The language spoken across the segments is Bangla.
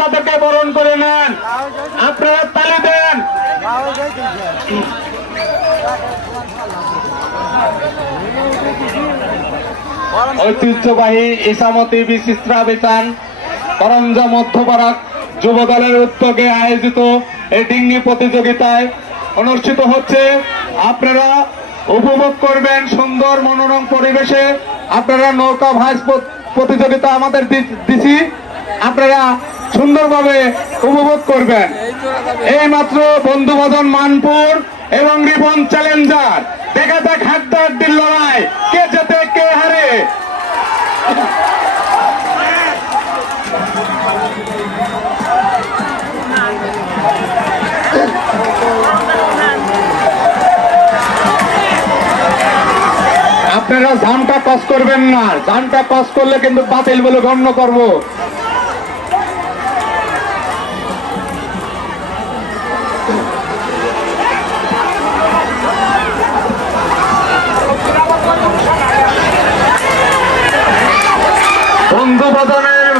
তাদেরকে বরণ করে নেন। আপনারা তালি দেন। ঐতিহ্যবাহী ইসামতি বিচিত্রা বিতান করঞ্জ মধ্যপাড়া যুব দলের উদ্যোগে আয়োজিত এই ডিঙ্গি প্রতিযোগিতায় অনুষ্ঠিত হচ্ছে। আপনারা উপভোগ করবেন সুন্দর মনোরম পরিবেশে আপনারা নৌকা ভাইস প্রতিযোগিতা আমাদের দিছি। আপনারা সুন্দরভাবে উপভোগ করবেন। এই মাত্র বন্ধু বদন মানপুর এবং রিবন চ্যালেঞ্জার। দেখা যাক হাড্ডাহাড্ডির লড়াই কে যেতে কে হারে। আপনারা ধানটা কস করবেন না। ধানটা কস করলে কিন্তু বাতিল বলে গণ্য করব।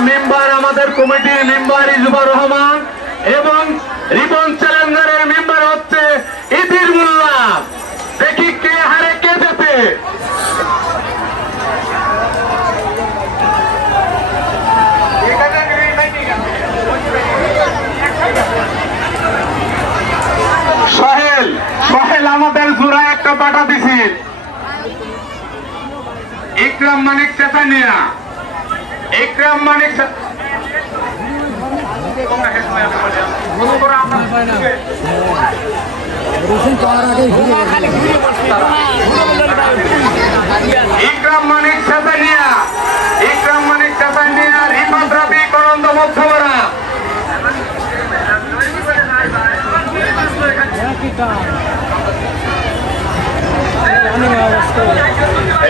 মেম্বার আমাদের কমিটির মেম্বার ইজুবার রহমান এবং রিবন চ্যালেঞ্জারের মেম্বার হচ্ছে ইদির মোল্লা দেখি কে হারে কে যেতে সোহেল সোহেল আমাদের জোড়া একটা পাঠা দিছি ইকরাম মানিক চেতানিয়া ইকরাম মানিক ইকরাম মানিক চেতানিয়া রিফাত রাবি করন্দ মধ্যবরা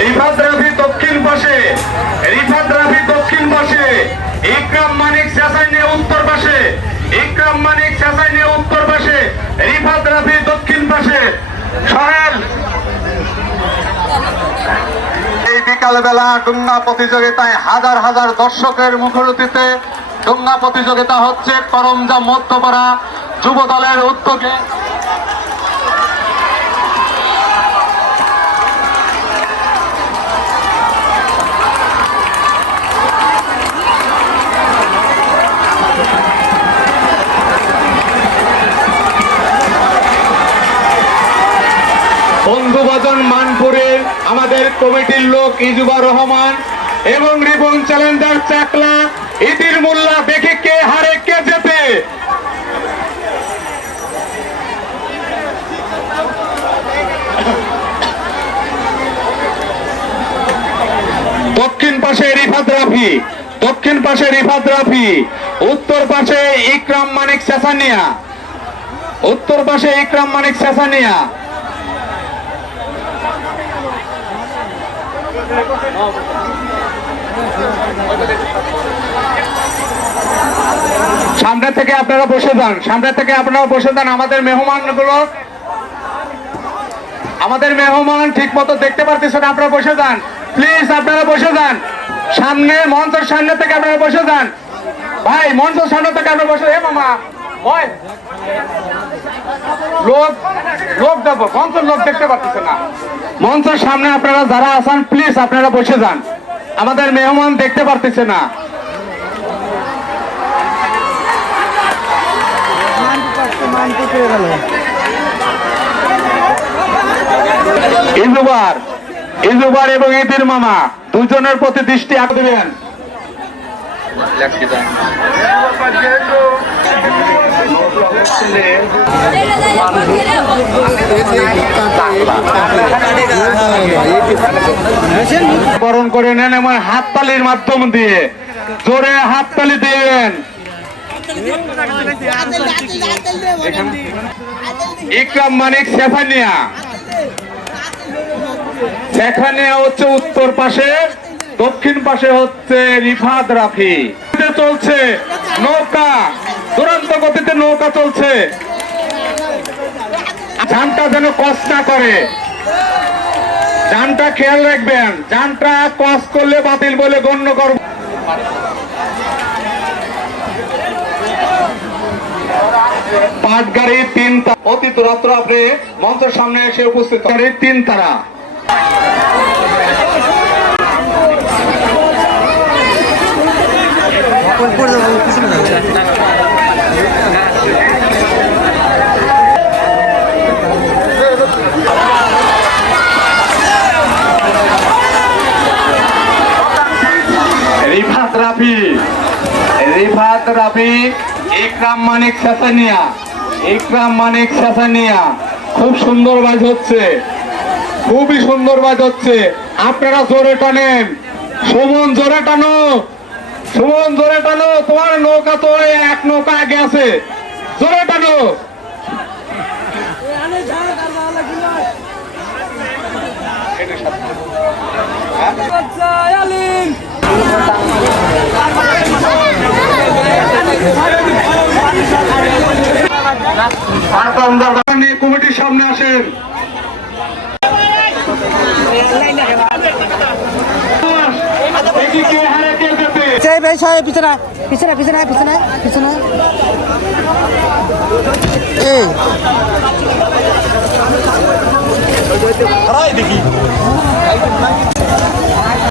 রিফাত রাফি দক্ষিণ পাশে রিফাত রাফি দক্ষিণ পাশে, ইকরাম মানিক চেঁচাইনে উত্তর পাশে, ইকরাম মানিক চেঁচাইনে উত্তর পাশে, রিফাত রাফি দক্ষিণ পাশে। সহেল। এই বিকালবেলা ডুঙ্গা প্রতিযোগিতায় হাজার হাজার দর্শকের মুখরতিতে ডুঙ্গা হচ্ছে করমজা মধ্যপাড়া যুব দলের উদ্যোগে। বন্ধুভজন মানপুরে আমাদের কমিটির লোক ইজুবা রহমান এবং রিবন চ্যালেঞ্জার চাকলা ইদির মোল্লা দেখে কে হারে কে যেতে দক্ষিণ পাশে রিফাত রাফি, দক্ষিণ পাশে রিফাত রাফি, উত্তর পাশে ইকরাম মানিক চেসানিয়া উত্তর পাশে ইকরাম মানিক চেসানিয়া সামনে থেকে আপনারা বসে যান, সামনে থেকে আপনারা বসে যান। আমাদের মেহমানগুলো, আমাদের মেহমান ঠিক মতো দেখতে পারতেছেন, আপনারা বসে যান। প্লিজ আপনারা বসে যান। সামনে, মঞ্চের সামনে থেকে আপনারা বসে যান। ভাই, মঞ্চের সামনে থেকে আপনারা বসে হে মামা ভয় লোক লোক দেখো মঞ্চের লোক দেখতে পারতেছে না। মঞ্চের সামনে আপনারা যারা আছেন প্লিজ আপনারা বসে যান। আমাদের মেহমান দেখতে পারতেছে না। ইজুবার ইজুবার এবং ইদির মামা, দুজনের প্রতি দৃষ্টি আগ দেবেন বরণ করে নেন এবং হাততালির মাধ্যম দিয়ে। জোরে হাততালি দিবেন ইকরাম মানিক সেফানিয়া সেখানিয়া হচ্ছে উত্তর পাশে। দক্ষিণ পাশে হচ্ছে রিফাত রাফি। চলছে নৌকা। দুরন্ত গতিতে নৌকা চলছে। ঝানটা যেন কষ্ট না করে। যানটা খেয়াল রাখবেন। যানটা ক্রস করলে বাতিল বলে গণ্য করব। পাট গাড়ি, তিন অতি দূরত্ব আপনি মঞ্চের সামনে এসে উপস্থিত। হন। গাড়ি তিন তারা রিফাত রাফি। রিফাত রাফি, ইকরাম মানিক সাসানিয়া, ইকরাম মানিক সাসানিয়া। খুব সুন্দর বাজ হচ্ছে, খুবই সুন্দর বাজ হচ্ছে। আপনারা জোরে টানেন। সুমন, জোরে টানো। সুমন, জোরে টানো। তোমার নৌকা তো এক নৌকা আগে আছে। জোরে টানো। নিয়ে কমিটির সামনে আসেন দেখি পিছনে পিছনে। এই